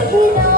Thank you.